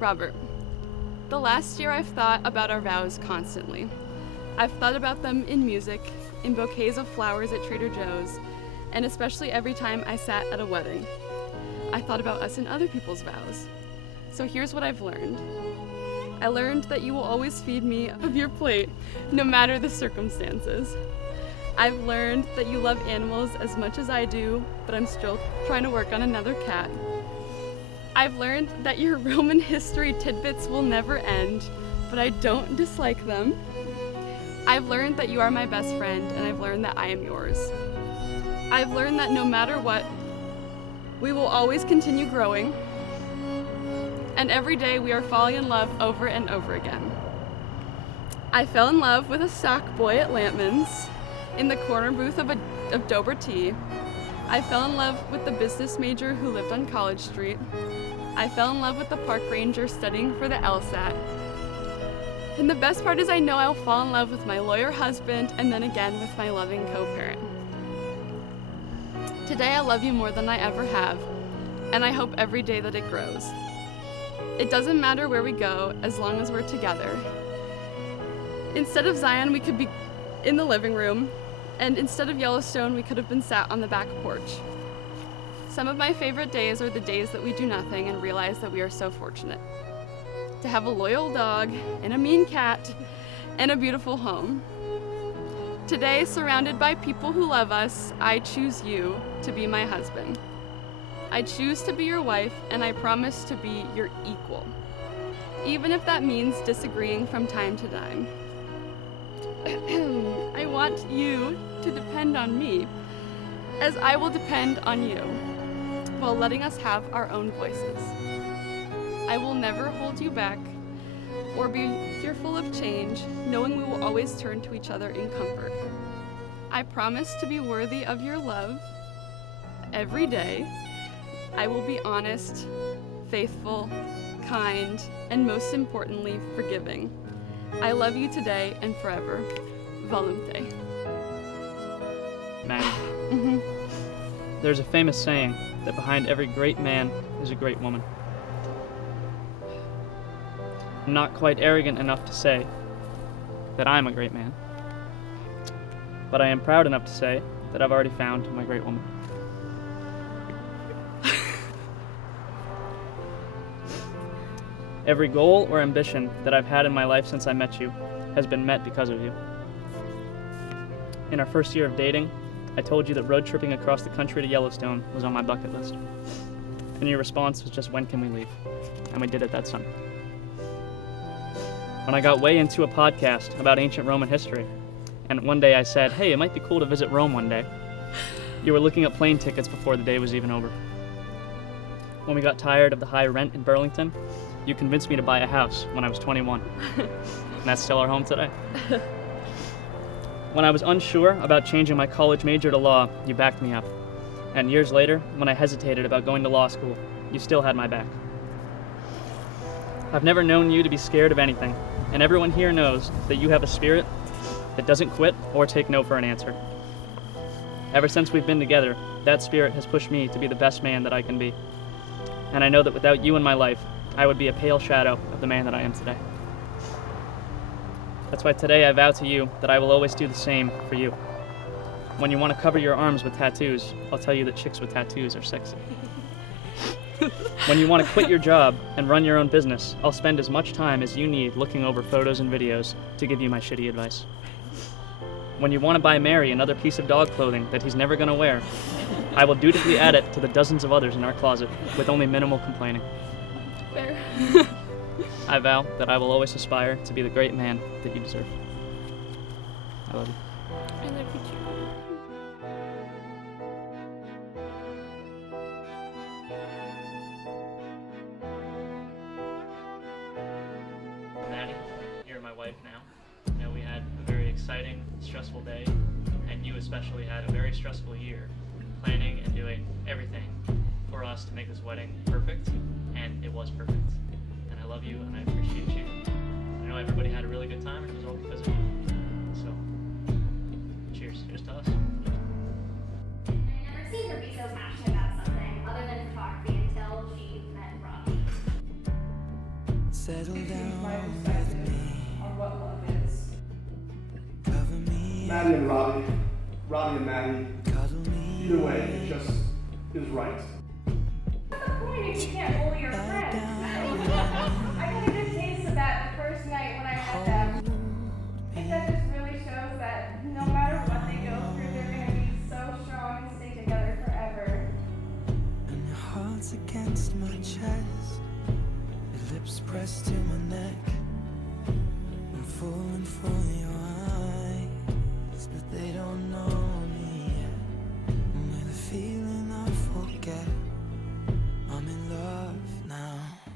Robert, the last year I've thought about our vows constantly. I've thought about them in music, in bouquets of flowers at Trader Joe's, and especially every time I sat at a wedding. I thought about us and other people's vows. So here's what I've learned. I learned that you will always feed me of your plate, no matter the circumstances. I've learned that you love animals as much as I do, but I'm still trying to work on another cat. I've learned that your Roman history tidbits will never end, but I don't dislike them. I've learned that you are my best friend, and I've learned that I am yours. I've learned that no matter what, we will always continue growing, and every day we are falling in love over and over again. I fell in love with a sock boy at Lampman's in the corner booth of Dober Tea. I fell in love with the business major who lived on College Street. I fell in love with the park ranger studying for the LSAT. And the best part is I know I'll fall in love with my lawyer husband and then again with my loving co-parent. Today I love you more than I ever have, and I hope every day that it grows. It doesn't matter where we go as long as we're together. Instead of Zion, we could be in the living room, and instead of Yellowstone, we could have been sat on the back porch. Some of my favorite days are the days that we do nothing and realize that we are so fortunate to have a loyal dog and a mean cat and a beautiful home. Today, surrounded by people who love us, I choose you to be my husband. I choose to be your wife, and I promise to be your equal, even if that means disagreeing from time to time. I want you to depend on me, as I will depend on you, while letting us have our own voices. I will never hold you back or be fearful of change, knowing we will always turn to each other in comfort. I promise to be worthy of your love every day. I will be honest, faithful, kind, and most importantly, forgiving. I love you today and forever. Volumte. Maddie. There's a famous saying that behind every great man is a great woman. I'm not quite arrogant enough to say that I'm a great man, but I am proud enough to say that I've already found my great woman. Every goal or ambition that I've had in my life since I met you has been met because of you. In our first year of dating, I told you that road tripping across the country to Yellowstone was on my bucket list. And your response was just, when can we leave? And we did it that summer. When I got way into a podcast about ancient Roman history, and one day I said, hey, it might be cool to visit Rome one day, you were looking up plane tickets before the day was even over. When we got tired of the high rent in Burlington, you convinced me to buy a house when I was 21. And that's still our home today. When I was unsure about changing my college major to law, you backed me up. And years later, when I hesitated about going to law school, you still had my back. I've never known you to be scared of anything, and everyone here knows that you have a spirit that doesn't quit or take no for an answer. Ever since we've been together, that spirit has pushed me to be the best man that I can be. And I know that without you in my life, I would be a pale shadow of the man that I am today. That's why today I vow to you that I will always do the same for you. When you want to cover your arms with tattoos, I'll tell you that chicks with tattoos are sexy. When you want to quit your job and run your own business, I'll spend as much time as you need looking over photos and videos to give you my shitty advice. When you want to buy Mary another piece of dog clothing that he's never going to wear, I will dutifully add it to the dozens of others in our closet with only minimal complaining. Fair. I vow that I will always aspire to be the great man that you deserve. I love you. I love you too. Maddie, you're my wife now. You know, we had a very exciting, stressful day, and you especially had a very stressful year planning and doing everything for us to make this wedding perfect, and it was perfect. And I love you, and I appreciate you. I know everybody had a really good time, and it was all because of you. So, cheers. Here's to us. I've never seen her be so passionate about something other than photography until she met Robbie. Settle down with me. On what love is. Cover me. Maddie and Robbie, Robbie and Maddie. Cuddle me. Either way, it just is right. What's the point if you can't bully your friends? I got a good taste of that the first night when I met them. I think that just really shows that no matter what they go through, they're going to be so strong and stay together forever. And your heart's against my chest. Your lips pressed to my neck. I'm falling for you.